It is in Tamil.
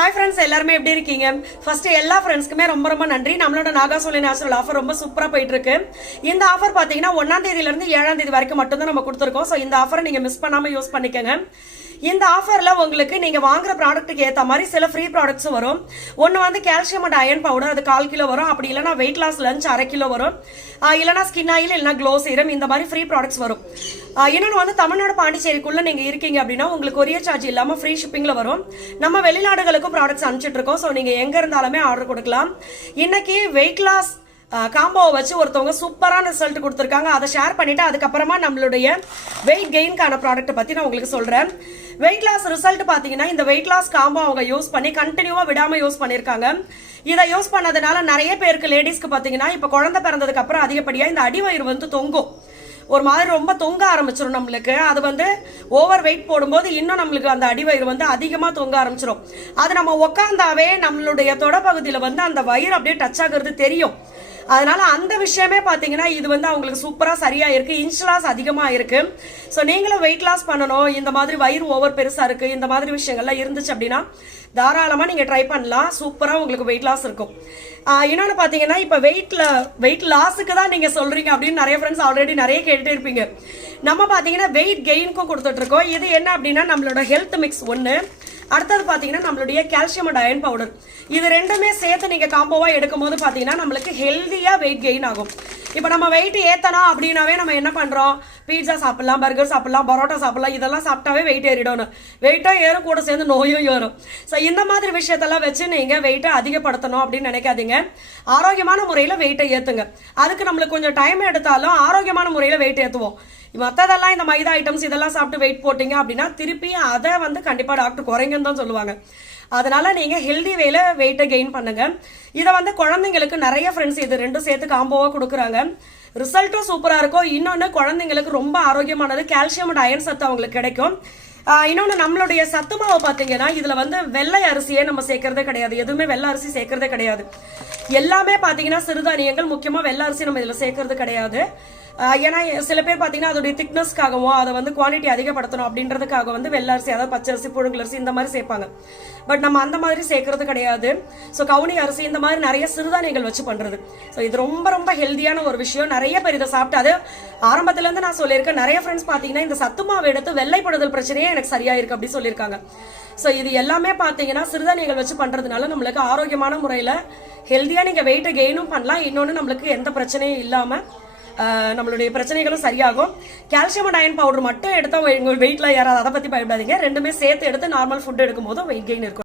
ஹாய் ஃப்ரெண்ட்ஸ் எல்லாருமே எப்படி இருக்கீங்க? ஃபர்ஸ்ட் எல்லா ஃப்ரெண்ட்ஸ்க்குமே ரொம்ப ரொம்ப நன்றி. நம்மளோட நாகாசோலி நேச்சுரல் ஆஃபர் ரொம்ப சூப்பராக போயிட்டு இருக்கு இந்த ஆஃபர் பார்த்தீங்கன்னா ஒன்னாம் தேதியிலிருந்து ஏழாம் தேதி வரைக்கும் மட்டும் தான் நம்ம கொடுத்துருக்கோம். ஸோ இந்த ஆஃபரை நீங்கள் மிஸ் பண்ணாமல் யூஸ் பண்ணிக்கோங்க. இந்த ஆஃபரில் உங்களுக்கு நீங்கள் வாங்குற ப்ராடக்ட்டுக்கு ஏற்ற மாதிரி சில ஃப்ரீ ப்ராடக்ட்ஸும் வரும். ஒன்று வந்து கால்சியம் அண்ட் அயன் பவுடர் அது கால் கிலோ வரும். அப்படி இல்லைன்னா வெயிட் லாஸ் லஞ்ச் அரை கிலோ வரும். இல்லைனா ஸ்கின் ஆயில் இல்லைன்னா க்ளோ சீரம் இந்த மாதிரி ஃப்ரீ ப்ராடக்ட்ஸ் வரும். இன்னொன்று வந்து தமிழ்நாடு பாண்டிச்சேரிக்குள்ளே நீங்கள் இருக்கீங்க அப்படின்னா உங்களுக்கு கொரியர் சார்ஜ் இல்லாமல் ஃப்ரீ ஷிப்பிங்கில் வரும். நம்ம வெளிநாடுகளுக்கும் ப்ராடக்ட்ஸ் அனுப்பிச்சிட்டு இருக்கோம் ஸோ நீங்கள் எங்கே இருந்தாலுமே ஆர்டர் கொடுக்கலாம். இன்னைக்கு வெயிட் லாஸ் காம்போவை வச்சு ஒருத்தவங்க சூப்பரான ரிசல்ட் கொடுத்துருக்காங்க. அதை ஷேர் பண்ணிவிட்டு அதுக்கப்புறமா நம்மளுடைய வெயிட் கெயின்கான ப்ராடக்ட்டை பற்றி நான் உங்களுக்கு சொல்கிறேன் வெயிட் லாஸ் ரிசல்ட் பார்த்தீங்கன்னா இந்த வெயிட் லாஸ் காம்போ அவங்க யூஸ் பண்ணி கண்டினியூவாக விடாமல் யூஸ் பண்ணியிருக்காங்க. இதை யூஸ் பண்ணதுனால நிறைய பேருக்கு லேடிஸ்க்கு பார்த்தீங்கன்னா இப்போ குழந்தை பிறந்ததுக்கு அப்புறம் இந்த அடிவயிறு வந்து தொங்கும். ஒரு மாதிரி ரொம்ப தொங்க ஆரம்பிச்சிடும் நம்மளுக்கு. அது வந்து ஓவர் வெயிட் போடும்போது இன்னும் நம்மளுக்கு அந்த அடிவயிறு வந்து அதிகமாக தொங்க ஆரம்பிச்சிடும் அது நம்ம உக்காந்தாவே நம்மளுடைய தொடப்பகுதியில் வந்து அந்த வயிறு அப்படியே டச் ஆகிறது தெரியும். அதனால அந்த விஷயமே பார்த்தீங்கன்னா இது வந்து அவங்களுக்கு சூப்பராக சரியாக இருக்குது இன்ச்லாஸ் அதிகமாக இருக்குது ஸோ நீங்களும் வெயிட் லாஸ் பண்ணணும். இந்த மாதிரி வயிறு ஓவர் பெருசாக இருக்குது இந்த மாதிரி விஷயங்கள்லாம் இருந்துச்சு அப்படின்னா தாராளமாக நீங்கள் ட்ரை பண்ணலாம். சூப்பராக உங்களுக்கு வெயிட் லாஸ் இருக்கும். இன்னொன்று பார்த்தீங்கன்னா இப்போ வெயிட்ல வெயிட் லாஸுக்கு தான் நீங்கள் சொல்கிறீங்க அப்படின்னு நிறைய ஃப்ரெண்ட்ஸ் ஆல்ரெடி நிறைய கேட்டுட்டே இருப்பீங்க. நம்ம பார்த்தீங்கன்னா வெயிட் கெயினுக்கும் கொடுத்துட்ருக்கோம் இது என்ன அப்படின்னா நம்மளோட ஹெல்த் மிக்ஸ் ஒன்று அடுத்தது பார்த்தீங்கன்னா நம்மளுடைய கால்சியம் அண்ட் அயன் பவுடர் இது ரெண்டுமே சேர்த்து நீங்கள் காம்போவாக எடுக்கும்போது பார்த்தீங்கன்னா நம்மளுக்கு ஹெல்த்தியாக வெயிட் கெயின் ஆகும். இப்போ நம்ம வெயிட் ஏற்றணும் அப்படின்னாவே நம்ம என்ன பண்ணுறோம் பீட்சா சாப்பிட்லாம் பர்கர் சாப்பிட்லாம் பரோட்டா சாப்பிட்லாம் இதெல்லாம் சாப்பிட்டாவே வெயிட் ஏறிடணும் வெயிட்டும் ஏறும் கூட சேர்ந்து நோயும் ஏறும். ஸோ இந்த மாதிரி விஷயத்தெல்லாம் வச்சு நீங்கள் வெயிட்டை அதிகப்படுத்தணும் அப்படின்னு நினைக்காதீங்க. ஆரோக்கியமான முறையில் வெயிட்டை ஏற்றுங்க அதுக்கு நம்மளுக்கு கொஞ்சம் டைம் எடுத்தாலும் ஆரோக்கியமான முறையில் வெயிட் ஏற்றுவோம் மற்றதெல்லாம் இந்த மைதா ஐட்டம்ஸ் இதெல்லாம் சாப்பிட்டு வெயிட் போட்டீங்க அப்படின்னா திருப்பி அதை வந்து கண்டிப்பாக டாக்டர் குறைங்கன்னு தான் சொல்லுவாங்க. அதனால நீங்க ஹெல்தி வேல வெயிட்டை கெயின் பண்ணுங்க. இதை வந்து குழந்தைங்களுக்கு நிறைய ஃப்ரெண்ட்ஸ் இது ரெண்டும் சேர்த்து காம்போவா கொடுக்குறாங்க. ரிசல்ட்டும் சூப்பரா இருக்கும். இன்னொன்று குழந்தைங்களுக்கு ரொம்ப ஆரோக்கியமானது. கால்சியம் அண்ட் அயன் சத்து அவங்களுக்கு கிடைக்கும். இன்னொன்று நம்மளுடைய சத்துமாவை பார்த்தீங்கன்னா இதில் வந்து வெள்ளை அரிசியே நம்ம சேர்க்கறதே கிடையாது. எதுவுமே வெள்ளை அரிசி சேர்க்கறதே கிடையாது. எல்லாமே பார்த்தீங்கன்னா சிறுதானியங்கள் முக்கியமாக வெள்ளை அரிசி நம்ம இதில் சேர்க்கறது கிடையாது. ஏன்னா சில பேர் பார்த்தீங்கன்னா அதோடைய திக்னஸ்க்காகவும் அதை வந்து குவான்டிட்டி அதிகப்படுத்தணும் அப்படின்றதுக்காக வந்து வெள்ளை அரிசி அதாவது பச்சை அரிசி புழுங்கல் அரிசி இந்த மாதிரி சேர்ப்பாங்க. பட் நம்ம அந்த மாதிரி சேர்க்கறது கிடையாது. ஸோ கவுனி அரிசி இந்த மாதிரி நிறைய சிறுதானியங்கள் வச்சு பண்ணுறது ஸோ இது ரொம்ப ரொம்ப ஹெல்தியான ஒரு விஷயம். நிறைய பேர் இதை சாப்பிட்டு அது ஆரம்பத்துலேருந்து நான் சொல்லியிருக்கேன். நிறைய ஃப்ரெண்ட்ஸ் பார்த்தீங்கன்னா இந்த சத்து மாவு எடுத்து வெள்ளைப்படுதல் பிரச்சனையே எனக்கு சரியா இருக்கு அப்படின்னு சொல்லியிருக்காங்க. ஸோ இது எல்லாமே பார்த்தீங்கன்னா சிறுதானியங்கள் வச்சு பண்றதுனால நம்மளுக்கு ஆரோக்கியமான முறையில் ஹெல்த்தியாக நீங்கள் வெயிட்டை கெயினும் பண்ணலாம். இன்னொன்று நம்மளுக்கு எந்த பிரச்சனையும் இல்லாமல் நம்மளுடைய பிரச்சனைகளும் சரியாகும். கால்சியம் அயன் பவுடர் மட்டும் எடுத்தால் உங்கள் வெயிட்டில் ஏறாது. அதை பத்தி பயப்படாதீங்க. ரெண்டுமே சேர்த்து எடுத்து நார்மல் ஃபுட் எடுக்கும்போது வெயிட் கெயின் இருக்கும்.